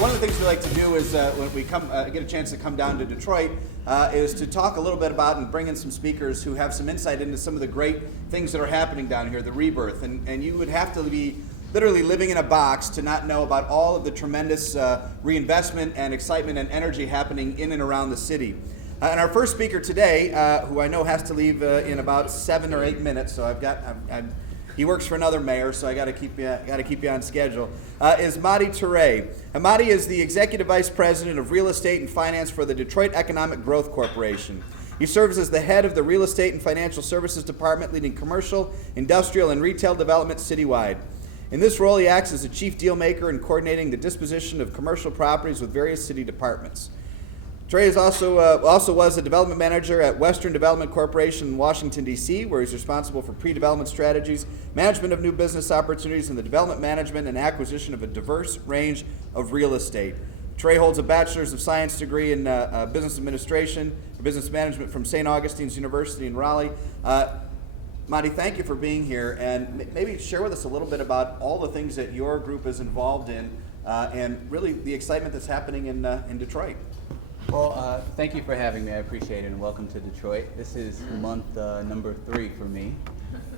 One of the things we like to do is when we get a chance to come down to Detroit is to talk a little bit about and bring in some speakers who have some insight into some of the great things that are happening down here, the rebirth. And you would have to be literally living in a box to not know about all of the tremendous reinvestment and excitement and energy happening in and around the city. And our first speaker today, who I know has to leave in about 7 or 8 minutes, so he works for another mayor, so I got to keep you on schedule, is Moddie Turay. Moddie is the Executive Vice President of Real Estate and Finance for the Detroit Economic Growth Corporation. He serves as the head of the Real Estate and Financial Services Department, leading commercial, industrial, and retail development citywide. In this role, he acts as a chief deal maker in coordinating the disposition of commercial properties with various city departments. Turay is also was a development manager at Western Development Corporation in Washington, D.C., where he's responsible for pre-development strategies, management of new business opportunities, and the development management and acquisition of a diverse range of real estate. Turay holds a Bachelor's of Science degree in Business Administration or Business Management from St. Augustine's University in Raleigh. Moddie, thank you for being here, and maybe share with us a little bit about all the things that your group is involved in and really the excitement that's happening in Detroit. Well, thank you for having me. I appreciate it, and welcome to Detroit. This is month number 3 for me,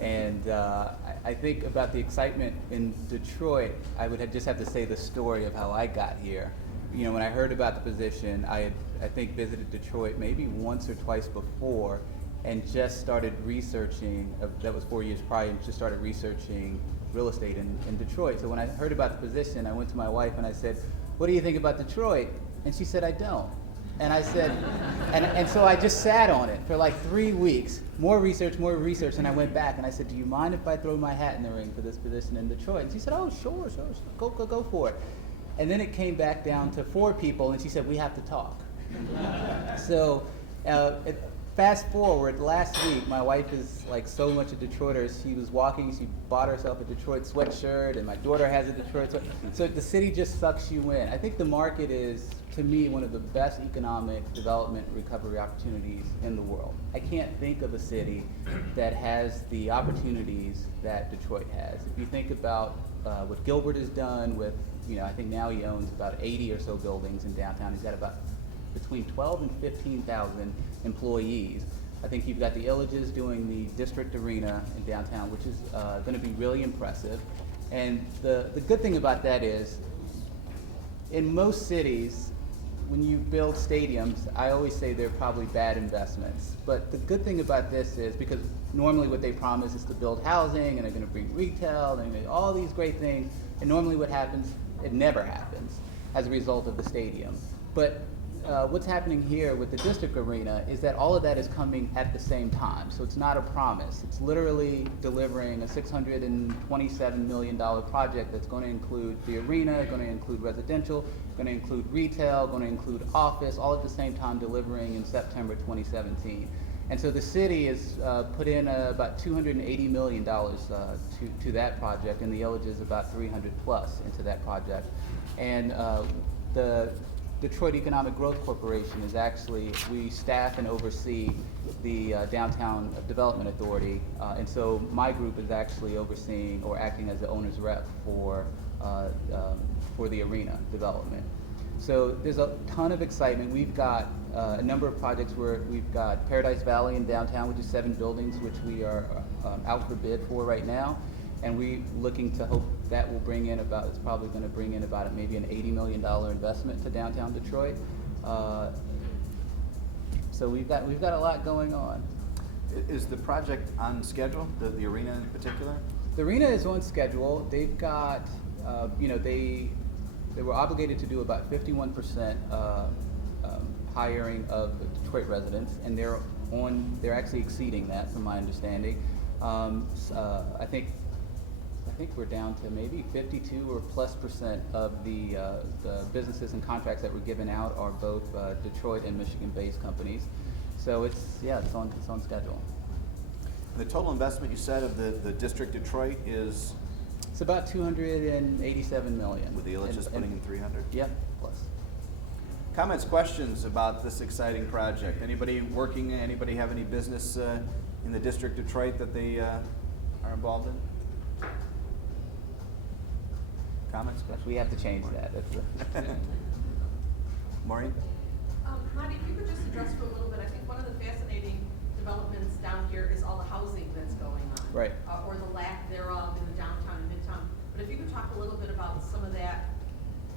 and I think about the excitement in Detroit, I would just have to say the story of how I got here. You know, when I heard about the position, I think visited Detroit maybe once or twice before, and just started researching, that was 4 years prior, and just started researching real estate in Detroit. So when I heard about the position, I went to my wife and I said, "What do you think about Detroit?" And she said, "I don't." And I said, and so I just sat on it for like 3 weeks, more research, and I went back and I said, "Do you mind if I throw my hat in the ring for this position in Detroit?" And she said, "Oh, sure, go for it." And then it came back down to 4 people, and she said, "We have to talk." So fast forward, last week, my wife is like so much a Detroiter. She was walking, she bought herself a Detroit sweatshirt, and my daughter has a Detroit sweatshirt. So the city just sucks you in. I think the market is, to me, one of the best economic development recovery opportunities in the world. I can't think of a city that has the opportunities that Detroit has. If you think about what Gilbert has done with, I think now he owns about 80 or so buildings in downtown. He's got about between 12 and 15,000 employees. I think you've got the Illages doing the district arena in downtown, which is going to be really impressive. And the good thing about that is, in most cities, when you build stadiums, I always say they're probably bad investments. But the good thing about this is, because normally what they promise is to build housing, and they're going to bring retail, and all these great things, and normally what happens, it never happens as a result of the stadium. But what's happening here with the district arena is that all of that is coming at the same time. So it's not a promise. It's literally delivering a $627 million project that's going to include the arena, going to include residential, going to include retail, going to include office, all at the same time, delivering in September 2017. And so the city has put in about $280 million to that project, and the Illages about 300 plus into that project. And the Detroit Economic Growth Corporation is actually, we staff and oversee the Downtown Development Authority, and so my group is actually overseeing or acting as the owner's rep for the arena development. So there's a ton of excitement. We've got a number of projects where we've got Paradise Valley in downtown, which is 7 buildings, which we are out for bid for right now. And we're looking to hope that will bring in about, it's probably going to bring in about maybe an $80 million investment to downtown Detroit. So we've got a lot going on. Is the project on schedule, the arena in particular? The arena is on schedule. They've got, they were obligated to do about 51% hiring of Detroit residents, and they're actually exceeding that, from my understanding. I think we're down to maybe 52 or plus % of the businesses and contracts that were given out are both Detroit and Michigan-based companies. So it's on schedule. The total investment, you said, of the district Detroit is? It's about $287 million. With the Illages putting in 300? Yep, plus. Comments, questions about this exciting project? Anybody have any business in the district Detroit that they are involved in? comments? We have to change that. That's Maureen? Moddie, if you could just address for a little bit, I think one of the fascinating developments down here is all the housing that's going on. Right. Or the lack thereof in the downtown and midtown. But if you could talk a little bit about some of that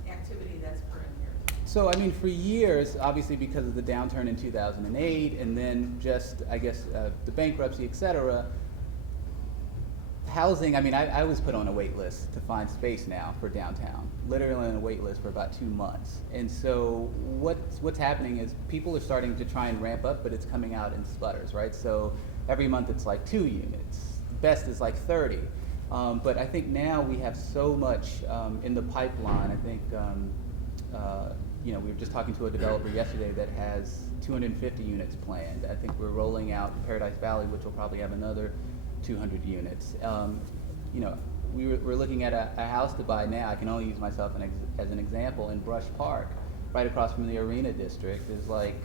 activity that's occurring here. So, I mean, for years, obviously because of the downturn in 2008 and then just, I guess, the bankruptcy, et cetera, housing, I mean, I was put on a wait list to find space now for downtown, literally on a wait list for about 2 months. And so what's happening is people are starting to try and ramp up, but it's coming out in sputters, right? So every month it's like 2 units, best is like 30. But I think now we have so much in the pipeline. I think, you know, we were just talking to a developer yesterday that has 250 units planned. I think we're rolling out Paradise Valley, which will probably have another 200 units. You know, we're looking at a house to buy now. I can only use myself as an example in Brush Park, right across from the Arena District. Is like,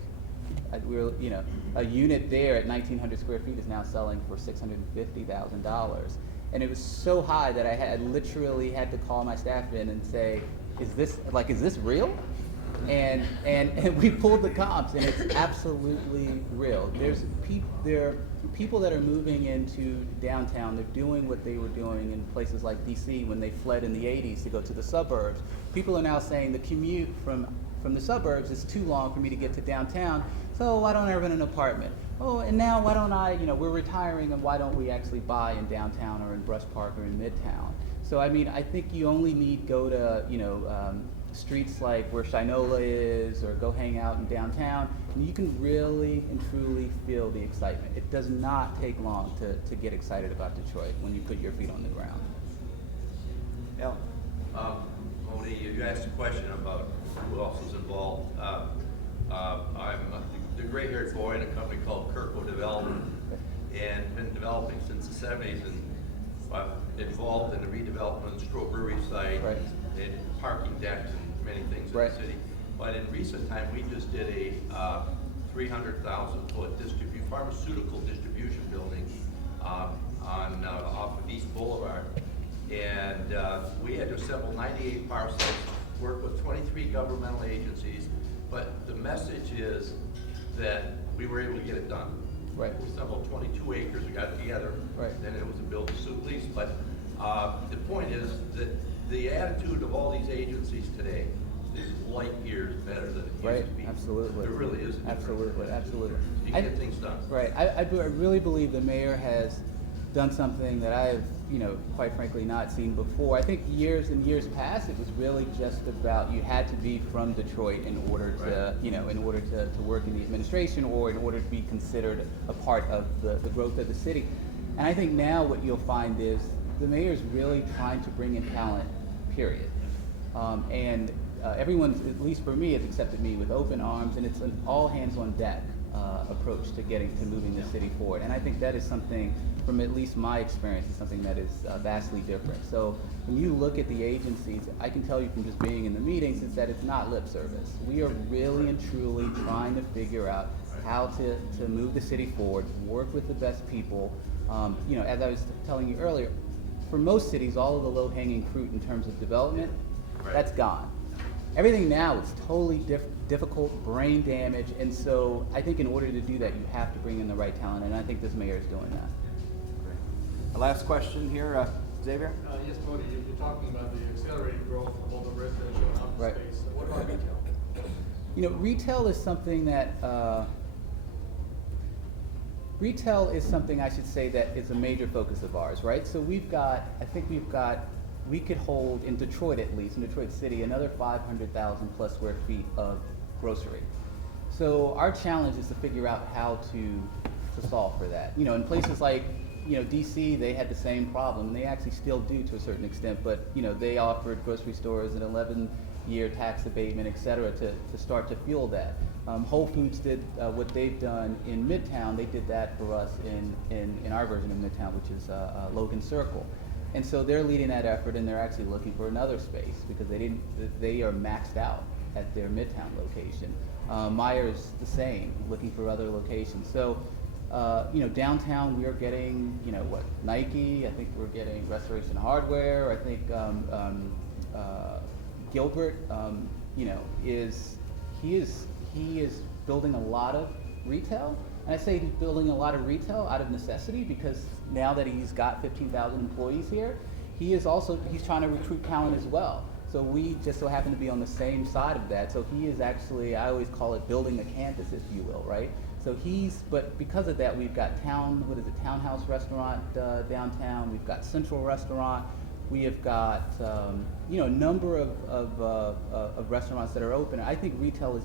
you know, a unit there at 1,900 square feet is now selling for $650,000, and it was so high that I literally had to call my staff in and say, "Is this real?" And we pulled the comps, and it's absolutely real. There are people that are moving into downtown. They're doing what they were doing in places like DC when they fled in the 80s to go to the suburbs. People are now saying the commute from the suburbs is too long for me to get to downtown, so why don't I rent an apartment? Oh, and now why don't I, you know, we're retiring, and why don't we actually buy in downtown or in Brush Park or in Midtown? So, I mean, I think you only need go to, you know, streets like where Shinola is, or go hang out in downtown, and you can really and truly feel the excitement. It does not take long to get excited about Detroit when you put your feet on the ground. Alan? Moddie, you asked a question about who else is involved. I'm the gray-haired boy in a company called Kirkland Development, and been developing since the 70s, and I'm involved in the redevelopment of the Stroh Brewery site, Right. and parking decks and many things in Right. the city. But in recent time, we just did a 300,000-foot pharmaceutical distribution building off of East Boulevard. And we had to assemble 98 parcels, work with 23 governmental agencies, but the message is that we were able to get it done. Right. We assembled 22 acres, we got it together, Right. then it was a build-to-suit lease. But the point is that the attitude of all these agencies today is light years better than it used Right, to be. absolutely. There really is a difference. Absolutely. You can get things done. Right. I really believe the mayor has done something that I have, you know, quite frankly, not seen before. I think years and years past, it was really just about you had to be from Detroit in order to, Right. you know, in order to work in the administration, or in order to be considered a part of the growth of the city. And I think now what you'll find is the mayor's really trying to bring in talent, period. And everyone's, at least for me, has accepted me with open arms, and it's an all hands on deck approach to moving the city forward. And I think that is something, from at least my experience, is something that is vastly different. So when you look at the agencies, I can tell you from just being in the meetings, is that it's not lip service. We are really and truly trying to figure out how to move the city forward, work with the best people. You know, as I was telling you earlier, for most cities, all of the low-hanging fruit in terms of development, that's gone. Everything now is totally difficult, brain damage, and so I think in order to do that, you have to bring in the right talent, and I think this mayor is doing that. Great. The last question here, Xavier? Yes, Moddie, you're talking about the accelerated growth of all the residential and office Right. space. What about retail? You know, retail is something that I should say that is a major focus of ours, right? So we could hold, in Detroit at least, in Detroit City, another 500,000 plus square feet of grocery. So our challenge is to figure out how to solve for that. You know, in places like, you know, DC, they had the same problem, and they actually still do to a certain extent, but, you know, they offered grocery stores an 11-year tax abatement, et cetera, to start to fuel that. Whole Foods did what they've done in Midtown. They did that for us in our version of Midtown, which is Logan Circle. And so they're leading that effort, and they're actually looking for another space because they are maxed out at their Midtown location. Myers the same, looking for other locations. So, you know, downtown we are getting, you know, what, Nike. I think we're getting Restoration Hardware. I think Gilbert, you know, he is building a lot of retail. And I say he's building a lot of retail out of necessity because now that he's got 15,000 employees here, he's trying to recruit talent as well. So we just so happen to be on the same side of that. So he is actually, I always call it building a campus, if you will, right? So but because of that, we've got Townhouse Restaurant downtown. We've got Central Restaurant. We have got, you know, a number of restaurants that are open. I think retail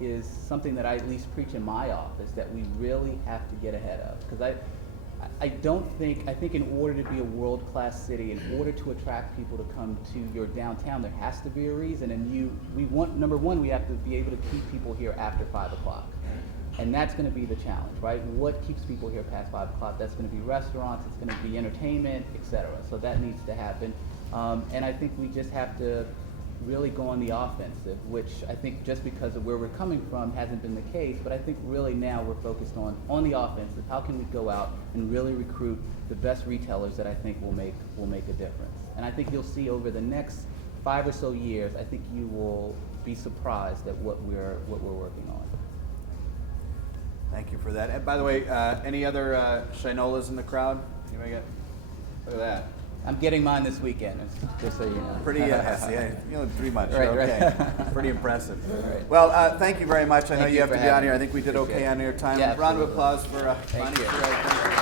is something that I at least preach in my office that we really have to get ahead of. Because I think in order to be a world-class city, in order to attract people to come to your downtown, there has to be a reason. And number one, we have to be able to keep people here after 5 o'clock. And that's going to be the challenge, right? What keeps people here past 5 o'clock? That's going to be restaurants, it's going to be entertainment, etc. So that needs to happen. And I think we just have to really go on the offensive, which I think just because of where we're coming from hasn't been the case, but I think really now we're focused on the offensive. How can we go out and really recruit the best retailers that I think will make a difference? And I think you'll see over the next 5 or so years, I think you will be surprised at what we're working on. Thank you for that. And by the way, any other Shinolas in the crowd? Anybody got? Look at that. I'm getting mine this weekend, just so you know. Pretty, yeah, you know, 3 months. Right, okay. right. Pretty impressive. Right. Well, thank you very much. I know Thank you you have for to be on having here. I me. think we did Appreciate okay it. on your time. Yeah, Round of absolutely. applause for Thank Moddie you. Turay. Thank you.